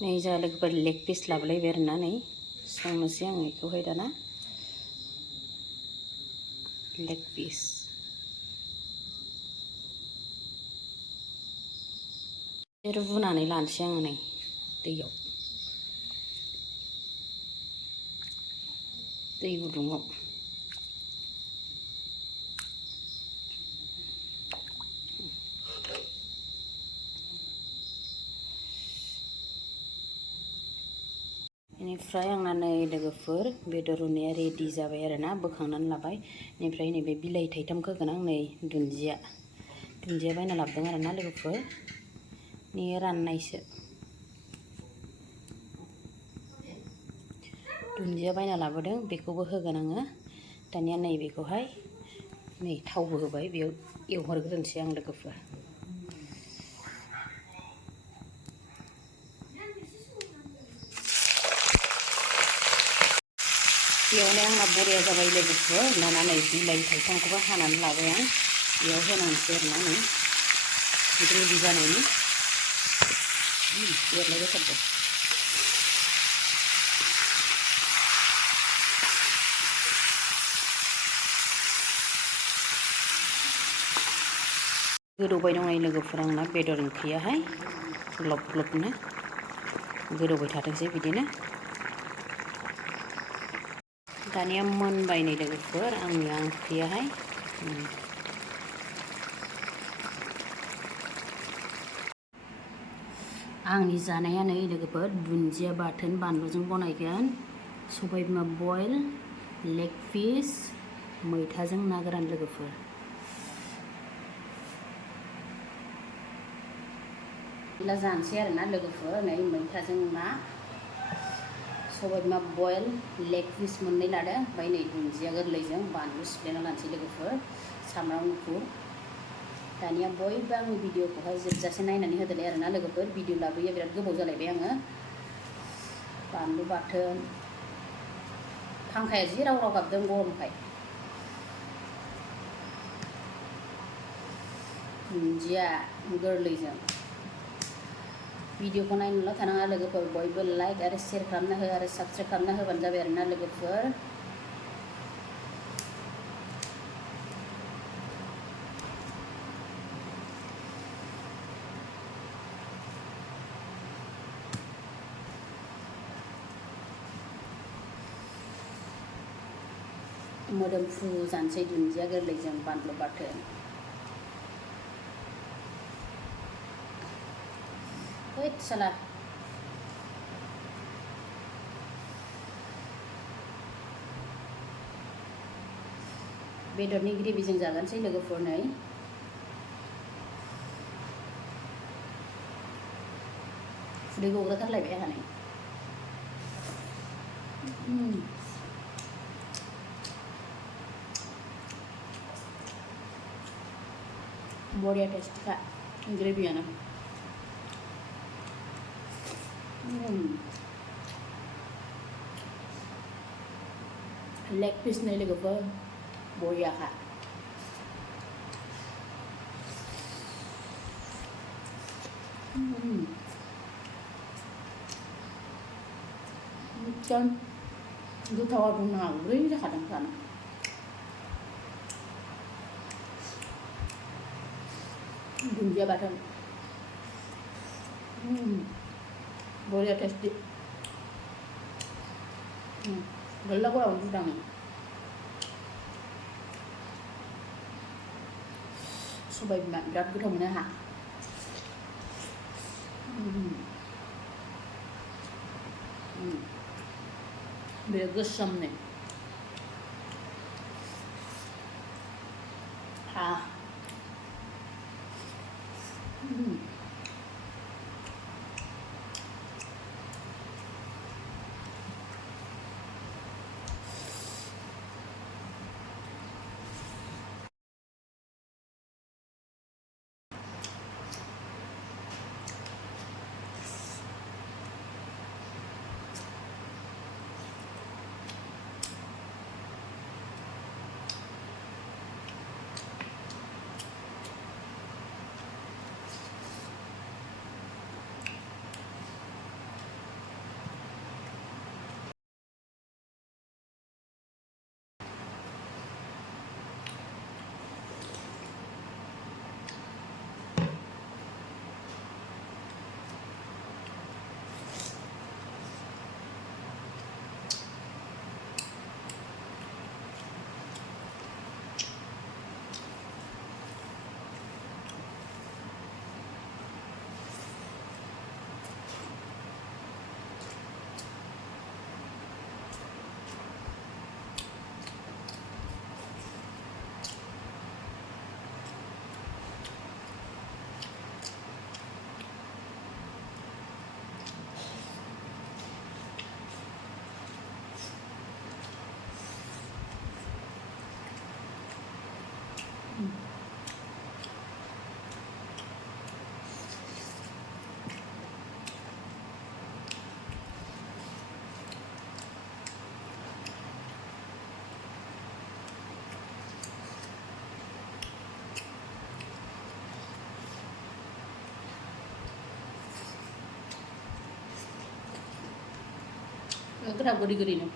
नै जोंहा लोगोफोर लेग पिस लाबोलायबाय आरोना नै संनोसै आं बेखौहाय दाना लेग पिस रुनानै लानोसै आङो नै दैयाव दै गुदुङाव बेनिफ्राय आंना नै लोगोफोर बेदर रुनाया रेडि जाबाय आरोना बोखांनानै लाबाय। बेनिफ्राय नैबे बिलाइ थाइथामखौ होगोन आं नै दुन्दिया बायना लाबोदों आरोना लोगोफोर नै राननायसो दुन्दिया बायना लाबोदों बेखौबो होगोन आङो। दानिया नै बेखौहाय नै थावबो होबाय बेयाव एवहरग्रोनोसै आं लोगोफोर। एवनाया आंना बरिया जाबाय लोगोफोर दाना नै बिलाइ थाइथामखौबो हानानै लाबाय आं बेयाव होनांसै आरोना नै रेडि जानायनि एरलायबाय थादों। गोदौबाय दं नै लोगोफोर आंना बेदर ओंख्रियाहाय ग्लब ग्लबनो गोदौबाय थाथोंसै बिदिनो। दानिया मोनबाय नै लोगोफोर आंनि ओंख्रियाहाय आंनि जानाया नै लोगोफोर दुन्दिया बाथोन बानलुजों बनायगोन सबाय बिमा बयल लेग पिस मैथाजों ना गोरान लोगोफोर। बिदिला जानोसै आरोना लोगोफोर नै मैथाजों ना सबाय बिमा बयल लेग पिस मोननै लादों ओमफ्राय नै दुन्दिया गोरलैजों बानलु सिफ्लेना लानोसै लोगोफोर सामब्राम गुफुर। दानिया बयबो आंनि भिडिअखौहाय जोबजासे नायनानै होदोलाय आरोना लोगोफोर भिडिअ लाबोयो बिराद गोबाव जालायबाय आङो। बानलु बाथोन फांखाया जि राव राव गाबदों गरमखाय। दुन्दिया गोरलैजों भिडिअखौ नायनोल' थानाङा लोगोफोर बयबो लाइक आरो शेयार खालामना हो आरो साबस्क्राइब खालामना होबानो जाबाय आरोना लोगोफोर। मोदोमफ्रु जानोसै दुन्दिया गोरलैजों बानलु बाथोन। हैद साला बेदरनि ग्रेभिजों जागोनसै लोगोफोर नै खुदै गग्राथारलायबाय आंहा नै बरिया टेस्टखा ग्रेभियानो लेग पिस नै लोगोफोर बरियाखा। एकदम गोथाव बुंनाङा गुरै जाखादों जानो। दुन्दिया बाथोन बरिया टेस्टि गल्ला गलाव बुदां सबाय बिमा बिराद गोथाव मोनो आंहा। बे गोसोमनि Godaw gori-gori no.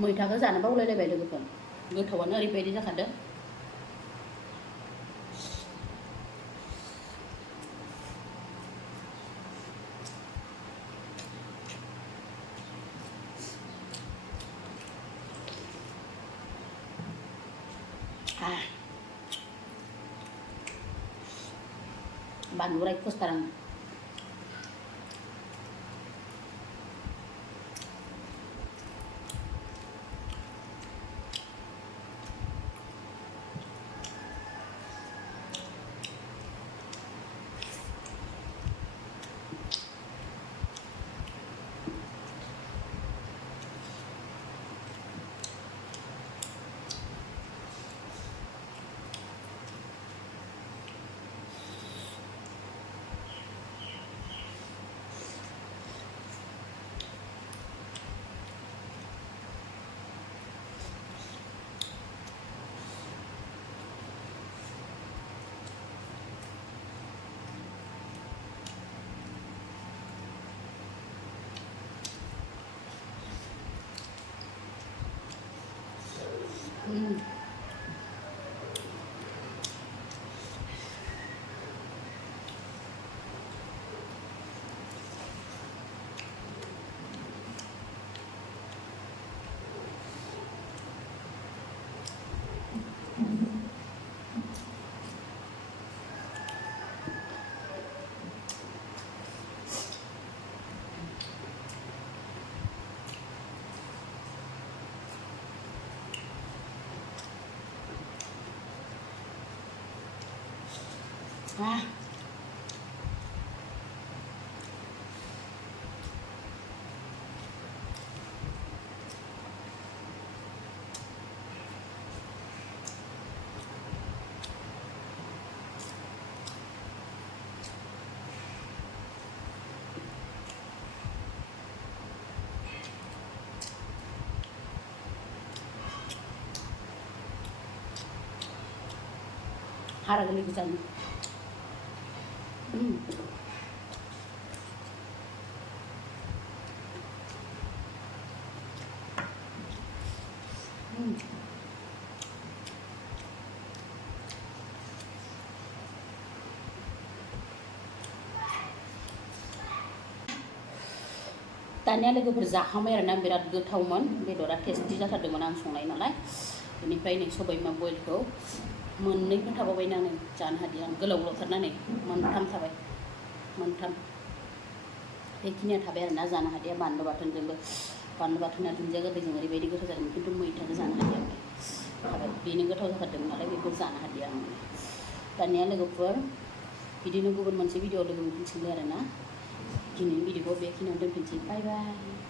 Mwithakौ जानो बावलायलायबाय लोगोफोर गोथावानो ओरैबायदि जाखादों बानलु रायखसथार आं हारा गोरलैखौ जानो दानिया लोगोफोर जाखांबाय आरोना बिराद गोथावमोन बेदरा टेस्टि जाथारदोंमोन आं संनाय नालाय बेनिफ्राय नै सबाय बिमा बयलखौ मोननैखौ थाबावबायना आङो जानो हादिया आं गोलाव गोलावथारनानै मोनथाम थाबाय मोनथाम बेखिनिया थाबाय आरोना जानो हादिया बानलु बाथोनजोंबो बानलु बाथोना दुन्दिया गोरलैजों ओरैबायदि गोथाव जादोंमोन खिन्थु मैथाखौ जानो हादिया थाबाय बेनो गोथाव जाथारदोंमोन नालाय बेखौ जानो हादिया आं दानिया लोगोफोर बिदिनो गुबुन मोनसे भिडिअ लोगो मोनफिनसिगोन आरोना दिनैनि भिडिअखौ बेखिनियावनो दोनफिनसै बाय बाय